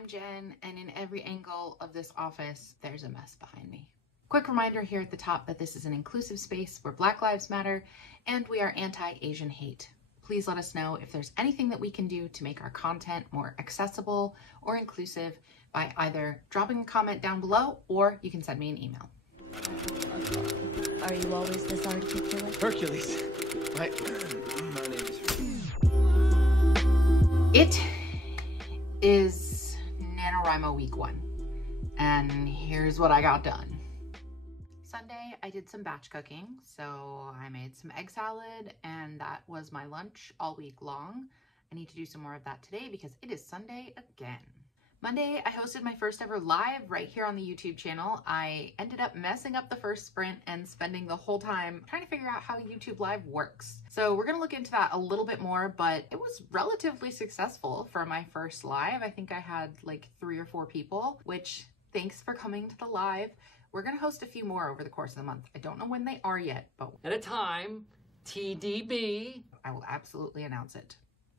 I'm Jen, and in every angle of this office, there's a mess behind me. Quick reminder here at the top that this is an inclusive space where Black Lives Matter, and we are anti-Asian hate. Please let us know if there's anything that we can do to make our content more accessible or inclusive by either dropping a comment down below, or you can send me an email. Are you always this articulate? Hercules. My name is It is NaNoWriMo week 1, and here's what I got done. Sunday, I did some batch cooking, so I made some egg salad, and that was my lunch all week long. I need to do some more of that today because it is Sunday again. Monday, I hosted my first ever live right here on the YouTube channel. I ended up messing up the first sprint and spending the whole time trying to figure out how YouTube Live works. So we're gonna look into that a little bit more, but it was relatively successful for my first live. I think I had like 3 or 4 people, which thanks for coming to the live. We're gonna host a few more over the course of the month. I don't know when they are yet, but at a time, TDB. I will absolutely announce it.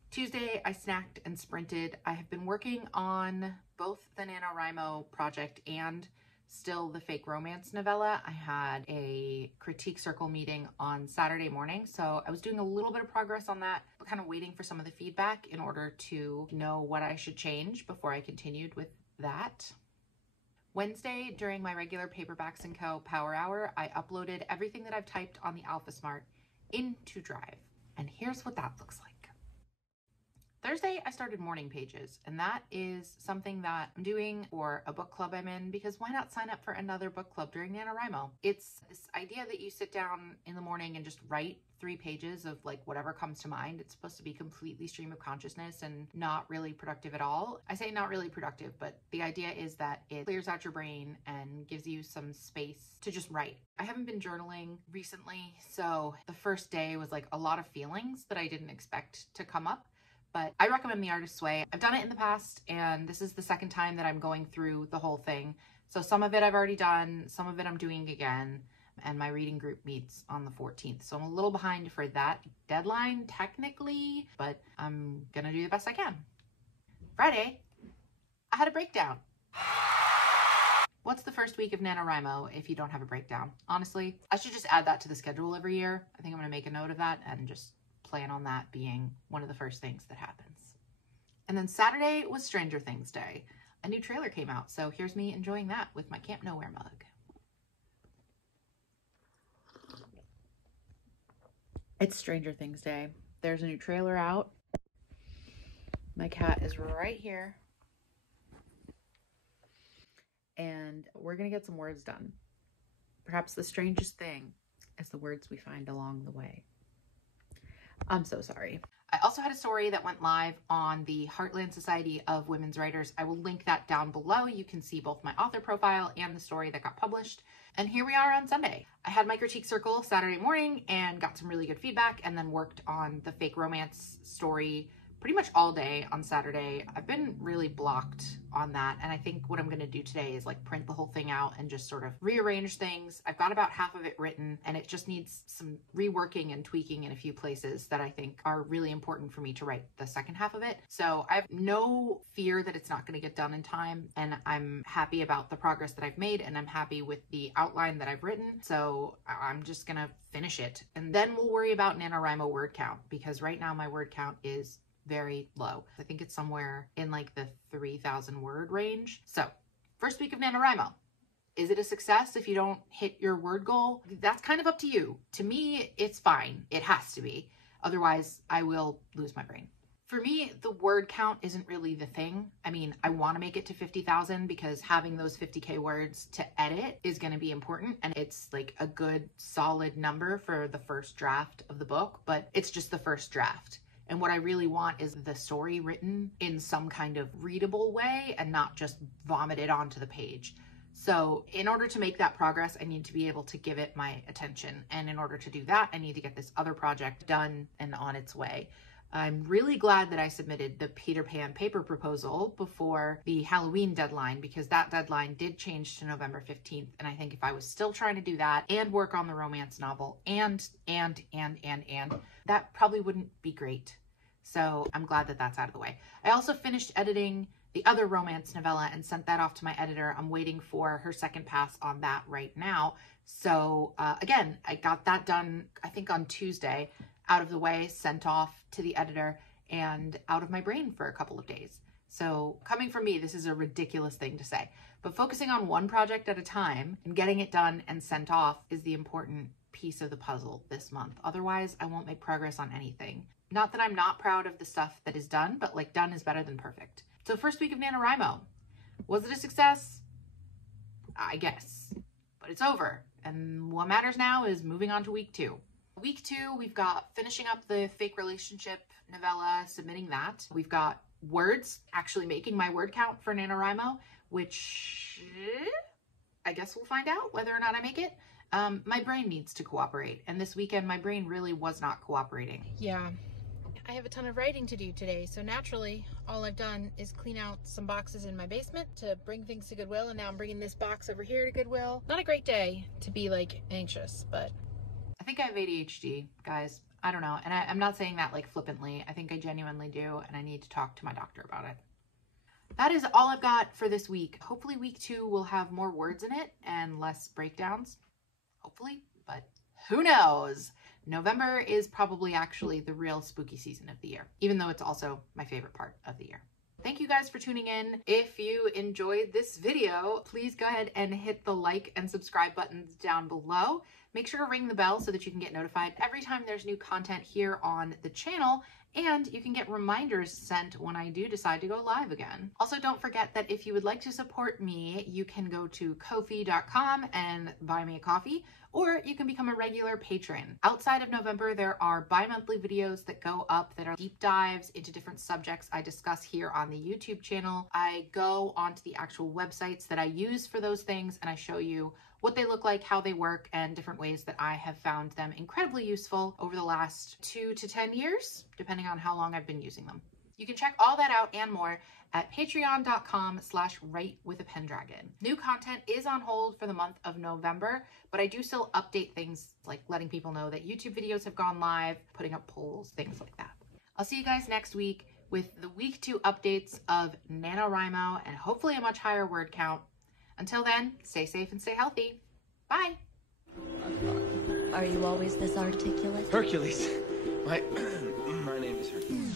Tuesday, I snacked and sprinted. I have been working on both the NaNoWriMo project and still the fake romance novella. I had a critique circle meeting on Saturday morning, so I was doing a little bit of progress on that, but kind of waiting for some of the feedback in order to know what I should change before I continued with that. Wednesday, during my regular Paperbacks & Co. Power Hour, I uploaded everything that I've typed on the AlphaSmart into Drive, and here's what that looks like. Thursday, I started morning pages, and that is something that I'm doing for a book club I'm in, because why not sign up for another book club during NaNoWriMo? It's this idea that you sit down in the morning and just write 3 pages of like whatever comes to mind. It's supposed to be completely stream of consciousness and not really productive at all. I say not really productive, but the idea is that it clears out your brain and gives you some space to just write. I haven't been journaling recently, so the first day was like a lot of feelings that I didn't expect to come up. But I recommend The Artist's Way. I've done it in the past, and this is the second time that I'm going through the whole thing. So some of it I've already done, some of it I'm doing again, and my reading group meets on the 14th. So I'm a little behind for that deadline technically, but I'm gonna do the best I can. Friday, I had a breakdown. What's the first week of NaNoWriMo if you don't have a breakdown? Honestly, I should just add that to the schedule every year. I think I'm gonna make a note of that and just plan on that being one of the first things that happens. And then Saturday was Stranger Things Day. A new trailer came out, so here's me enjoying that with my Camp Nowhere mug. It's Stranger Things Day. There's a new trailer out. My cat is right here. And we're gonna get some words done. Perhaps the strangest thing is the words we find along the way. I'm so sorry. I also had a story that went live on the Heartland Society of Women's Writers. I will link that down below. You can see both my author profile and the story that got published. And here we are on Sunday. I had my critique circle Saturday morning and got some really good feedback, and then worked on the fake romance story pretty much all day on Saturday. I've been really blocked on that, and I think what I'm gonna do today is like print the whole thing out and just sort of rearrange things. I've got about half of it written, and it just needs some reworking and tweaking in a few places that I think are really important for me to write the second half of it. So I have no fear that it's not gonna get done in time, and I'm happy about the progress that I've made, and I'm happy with the outline that I've written. So I'm just gonna finish it, and then we'll worry about NaNoWriMo word count, because right now my word count is very low. I think it's somewhere in like the 3,000 word range. So first week of NaNoWriMo. Is it a success if you don't hit your word goal? That's kind of up to you. To me, it's fine. It has to be. Otherwise, I will lose my brain. For me, the word count isn't really the thing. I mean, I want to make it to 50,000 because having those 50K words to edit is going to be important. And it's like a good solid number for the first draft of the book, but it's just the first draft. And what I really want is the story written in some kind of readable way and not just vomited onto the page. So in order to make that progress, I need to be able to give it my attention. And in order to do that, I need to get this other project done and on its way. I'm really glad that I submitted the Peter Pan paper proposal before the Halloween deadline, because that deadline did change to November 15th. And I think if I was still trying to do that and work on the romance novel and that probably wouldn't be great. So I'm glad that that's out of the way. I also finished editing the other romance novella and sent that off to my editor. I'm waiting for her second pass on that right now. So again, I got that done, I think on Tuesday, out of the way, sent off to the editor, and out of my brain for a couple of days. So coming from me, this is a ridiculous thing to say, but focusing on one project at a time and getting it done and sent off is the important piece of the puzzle this month. Otherwise, I won't make progress on anything. Not that I'm not proud of the stuff that is done, but like done is better than perfect. So first week of NaNoWriMo, was it a success? I guess, but it's over. And what matters now is moving on to week 2. Week 2, we've got finishing up the fake relationship novella, submitting that. We've got words, actually making my word count for NaNoWriMo, which I guess we'll find out whether or not I make it. My brain needs to cooperate, and this weekend my brain really was not cooperating. Yeah, I have a ton of writing to do today, so naturally all I've done is clean out some boxes in my basement to bring things to Goodwill, and now I'm bringing this box over here to Goodwill. Not a great day to be like anxious, but I think I have ADHD, guys. I don't know, and I'm not saying that like flippantly. I think I genuinely do, and I need to talk to my doctor about it. That is all I've got for this week. Hopefully week 2 will have more words in it and less breakdowns. Hopefully, but who knows? November is probably actually the real spooky season of the year, even though it's also my favorite part of the year. Thank you guys for tuning in. If you enjoyed this video, please go ahead and hit the like and subscribe buttons down below. Make sure to ring the bell so that you can get notified every time there's new content here on the channel, and you can get reminders sent when I do decide to go live again. Also, don't forget that if you would like to support me, you can go to ko-fi.com and buy me a coffee, or you can become a regular patron. Outside of November, there are bi-monthly videos that go up that are deep dives into different subjects I discuss here on the YouTube channel. I go onto the actual websites that I use for those things, and I show you what they look like, how they work, and different ways that I have found them incredibly useful over the last 2 to 10 years, depending on how long I've been using them. You can check all that out and more at patreon.com/writewithapendragon. New content is on hold for the month of November, but I do still update things like letting people know that YouTube videos have gone live, putting up polls, things like that. I'll see you guys next week with the week 2 updates of NaNoWriMo and hopefully a much higher word count. Until then, stay safe and stay healthy. Bye. Are you always this articulate? Hercules. My name is Hercules.